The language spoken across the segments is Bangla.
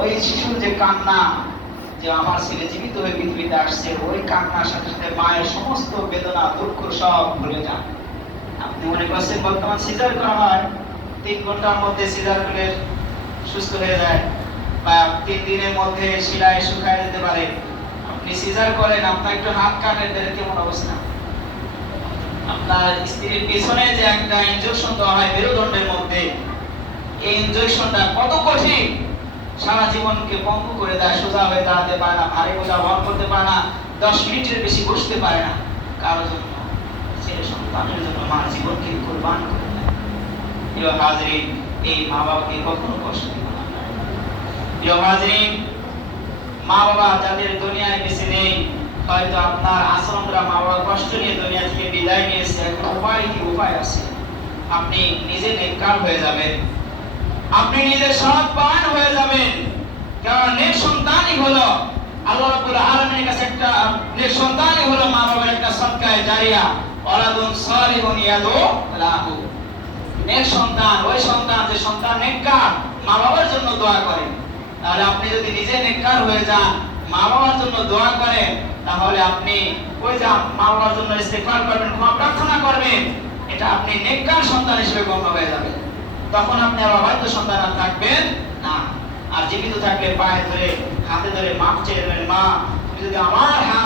ওই শিশুর যে কান্না, যে আমার ছেলে জীবিত হয়ে পৃথিবীতে আসছে, ওই কান্নার সাথে সাথে মায়ের সমস্ত বেদনা দুঃখ সব ভুলে যান। আপনি মনে করছেন বর্তমান সিজার করা হয়, 3 ঘন্টার মধ্যে সিজার করলে সুস্থ হয়ে যায়, বা 3 দিনের মধ্যে শিরায় শুকায় যেতে পারে। আপনি সিজার করেন, আপনার একটু হাত কাটেন, তাহলে কেমন অবস্থা? আপনার স্ত্রীর পিছনে যে একটা ইনজেকশন দেওয়া হয় মেরুদণ্ডের মধ্যে, এই ইনজেকশনটা কত কঠিন, সারা জীবনকে পঙ্গু করে দেয়, সোজা হয়ে দাঁড়াতে পারে না, ভারী বোঝা বহন করতে পারে না, 10 মিনিটের বেশি বসতে পারে না। কারোর জন্য, ছেলে সন্তানের জন্য মা জীবনকে কুরবান করে দেয়। প্রিয় হাজরিন, এই মা বাবাকে কখনো কষ্ট দিবেন না। প্রিয় হাজরিন, মা বাবা যাদের দুনিয়ায় বেঁচে নেই, হয়তো আপনার আচরণরা মা বাবা কষ্ট নিয়ে দুনিয়া থেকে বিদায় নিয়েছে, এখন উপায় কি? উপায় আছে। আপনি নিজে নেককার হয়ে যাবেন, আপনি নিজে সৎবান হয়ে যাবেন। কারণ নেক সন্তানই হলো আল্লাহ রাব্বুল আলামিনের কাছে একটা নেক সন্তানই হলো মা বাবার একটা সদকায়ে জারিয়া, ওয়ালাদুন সালিহুন ইয়াদউ লাহু। নেক সন্তান ওই সন্তান যে সন্তান নেককার, মা বাবার জন্য দোয়া করে। তাহলে আপনি যদি নিজে নেককার হয়ে যান, মা বাবার জন্য দোয়া করেন, তাহলে আপনি ওই যে মা বাবার জন্য ইস্তেগফার করবেন, ক্ষমা প্রার্থনা করবেন, এটা আপনি নেককার সন্তান হিসেবে গণ্য হয়ে যাবেন। তখন আপনি আবার হয়তো সন্তান আর থাকবেন না। আর জীবিত থাকলে পায়ে ধরে, হাতে ধরে মাপ চেয়ে দেবেন, মা তুমি যদি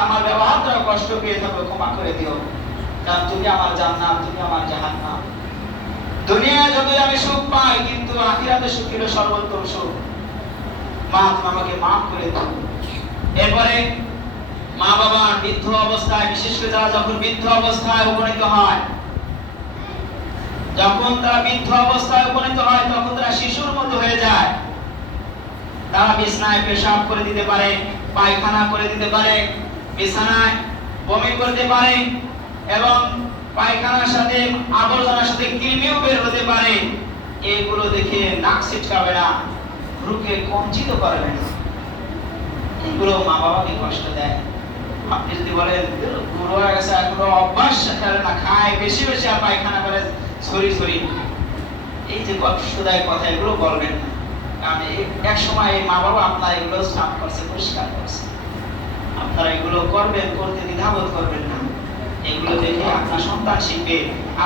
আমার ব্যবহারটা কষ্ট পেয়ে থাকো, ক্ষমা করে দিও, কারণ তুমি আমার জান্নাত, তুমি আমার জাহান্নাম। দুনিয়ায় যতই আমি সুখ পাই, কিন্তু আখিরাতে সুখ হলো সর্বোত্তম সুখ। মা তুমি আমাকে মাফ করে দাও। এরপরে মা বাবার বৃদ্ধ অবস্থায়, বিশেষ করে যারা যখন বৃদ্ধ অবস্থায় উপনীত হয়, যখন তারা বৃদ্ধ অবস্থায় উপনীত হয়, তখন তারা শিশুর মতো হয়ে যায়। তারা বিছানায় পেশাব করে দিতে পারে, পায়খানা করে দিতে পারে, বিছানায় বমি করতে পারে, এবং পায়খানার সাথে আবর্জনার সাথে কৃমিও বের হতে পারে। এগুলো দেখে নাক ছিটকাবে না, রুখে কঞ্চিত করবে না। এগুলো মা বাবাকে কষ্ট দেয়। আপনি যদি বলেন বুড়ো হয়ে গেছে, এখনো অভ্যাস করে না, খায় বেশি বেশি আর পায়খানা করে ছড়ি ছড়ি, এই যে কষ্টদায়ক কথা, এগুলো বলবেন না। কারণ এক সময় এই মা বাবা আপনার এগুলো সাফ করছে, পরিষ্কার করছে। আপনারা এগুলো করবেন, করতে দ্বিধাবোধ করবেন না। এগুলো দেখে আপনার সন্তান শিখবে।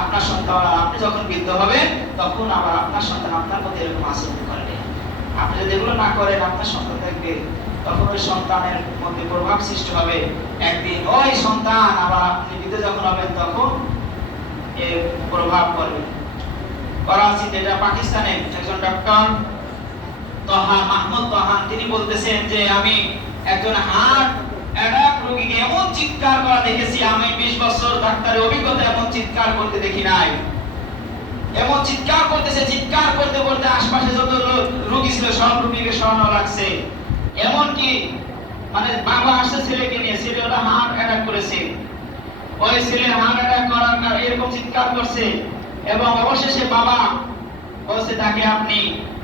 আপনার সন্তান, আপনি যখন বৃদ্ধ হবেন, তখন আবার আপনার সন্তান আপনার প্রতি এরকম আচরণ করবে। আপনি যদি এগুলো না করেন, আপনার সন্তান দেখবে, তখন ওই সন্তানের মধ্যে প্রভাব সৃষ্টি হবে। একদিন ওই সন্তান আবার আপনি বৃদ্ধ যখন হবেন, তখন এর প্রভাব পড়বে। করাচিতে, এটা পাকিস্তানে, একজন ডক্টর মাহমুদ তোহান, তিনি বলতেছেন যে আমি একজন হার্ট অ্যাটাক রোগীকে এমন চিৎকার করা দেখেছি, আমি 20 বছর ডাক্তারের অভিজ্ঞতা এমন চিৎকার করতে দেখি নাই। এমন চিৎকার করতেছে, চিৎকার করতে করতে আশপাশে যত রোগী ছিল সব রোগীকে সরানো লাগছে। এমন কি মানে বাবা আসছে ছেলেকে নিয়ে, ছেলেটা হার্ট অ্যাটাক করেছে, ওই ছেলে হার্ট অ্যাটাক করার কারণে এরকম চিৎকার করছে, এবং অবশেষে বাবা বলছে তাকে আপনি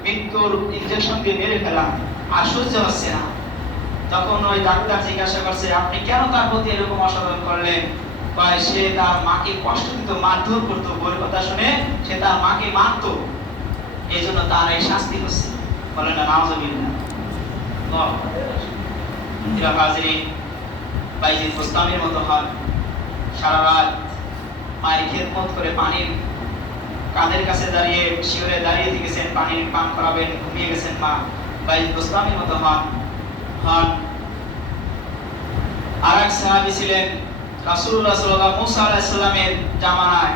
মৃত্যুর ইনজেকশন দিয়ে মেরে ফেলান, আর সহ্য হচ্ছে না। তখন ওই ডাক্তার জিজ্ঞাসা করছে, আপনি কেন তার প্রতি এরকম অসাধারণ করলেন? সে তার মাকে কষ্ট দিত, মারধর করতো, বই কথা শুনে সে তার মাকে মারত, এই জন্য তার এই শাস্তি হচ্ছে। বলে না, নাউজুবিল্লাহ। বাইজিদ বুস্তামির মতো হন, সারা রাত মায়ের খেদমত করে পানির কাঁধের কাছে দাঁড়িয়ে শিওরে দাঁড়িয়ে থেকেছেন, পানির পান করাবেন, ঘুমিয়ে গেছেন মা। বাইজিদ বুস্তামির মতো হন। আর এক সাহাবী ছিলেন রাসূলুল্লাহ সাল্লাল্লাহু আলাইহি মুসা আলাইহিস সালামের জামানায়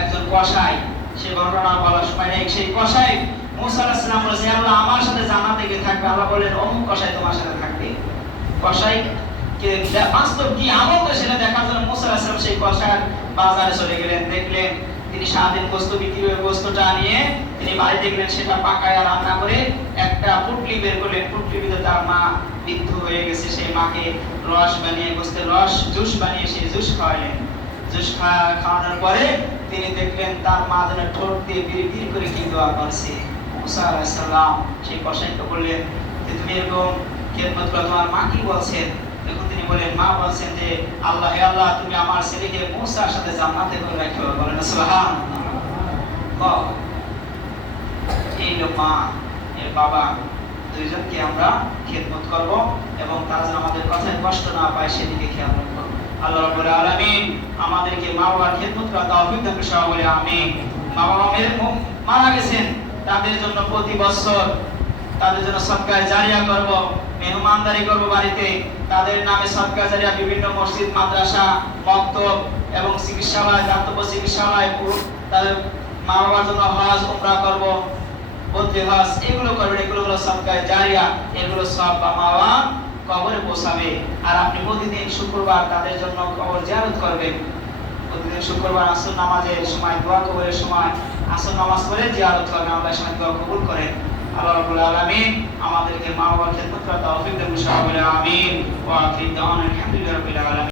একজন কসাই। সে ঘটনা বলার সময় নেই, সেই কসাই মুসা আলাইহিস সালাম বলেছেন, আল্লাহ আমার সাথে জান্নাতে গিয়ে থাকবে। আল্লাহ বললেন, অমুক কসাই তোমার সাথে থাকবে। কসাই কে বাস্তব কি আমল করে সেটা দেখার জন্য মুসা আলাইহিস সালাম সেই কসাইয়ের বাজারে চলে গেলেন। দেখলেন তিনি সারাদিন গোশত বিক্রি করে গোশতটা নিয়ে তিনি বাড়িতে গেলেন, সেটা পাকায়া রান্না করে একটা পুটলি বের করলেন। পুটলির ভিতরে তার মা বৃদ্ধ হয়ে গেছে, সেই মাকে রস বানিয়ে, গোশতের রস জুস বানিয়ে সেই জুস খাওয়ালেন। জুস খাওয়ানোর পরে তিনি দেখলেন তার মা যেন ঠোঁট দিয়ে বিড়বিড় করে কি দোয়া করছে। মুসা আলাইহিস সালাম সেই কসাইকে বললেন যে তুমি এরকম খেদমত করো, তোমার মা কি বলছেন? তখন তিনি বলেন, মা বলছেন যে আল্লাহ, হে আল্লাহ তুমি আমার ছেলেকে মুসার সাথে জান্নাতে করে রাখো। বলেন সুবহানাল্লাহ। এই লোক মা, এর বাবা দুইজনকে আমরা খেদমত করব এবং তারা যেন আমাদের কথায় কষ্ট না পায় সেদিকে খেয়াল রাখবো। আল্লাহ রাব্বুল আলামিন আমাদেরকে মা বাবার খেদমত করার তৌফিক দান করুন, সবাই বলে আমিন। মা বাবা মারা গেছেন, তাদের জন্য প্রতি বছর তাদের জন্য সদকায়ে জারিয়া করব, মেহমানদারি করব বাড়িতে, তাদের নামে সদকায়ে জারিয়া বিভিন্ন মসজিদ, মাদ্রাসা, মক্তব এবং চিকিৎসালয়, দাতব্য চিকিৎসালয়, তাদের মা বাবার জন্য হজ উমরা করব, বদ্রি হজ, এগুলো করবেন। এগুলো হলো সদকায়ে জারিয়া, এগুলো সব মা বাবা কবরে পৌঁছাবে। আর আপনি প্রতিদিন শুক্রবার তাদের জন্য কবর জিয়ারত করবেন। প্রতিদিন শুক্রবার আসর নামাজের সময়, দোয়া কবরের সময় আসর নামাজ পড়ে জিয়ারত করবেন। আল্লাহ সময় দোয়া কবুল করেন। আল্লাহ রাব্বুল আলামিন আমাদেরকে মা বাবার খেদমত করার তৌফিক দান করুন, সবাই বলে আমিন। ওয়া আখিরু দাওয়ানা আলহামদুলিল্লাহি রাব্বিল আলামিন।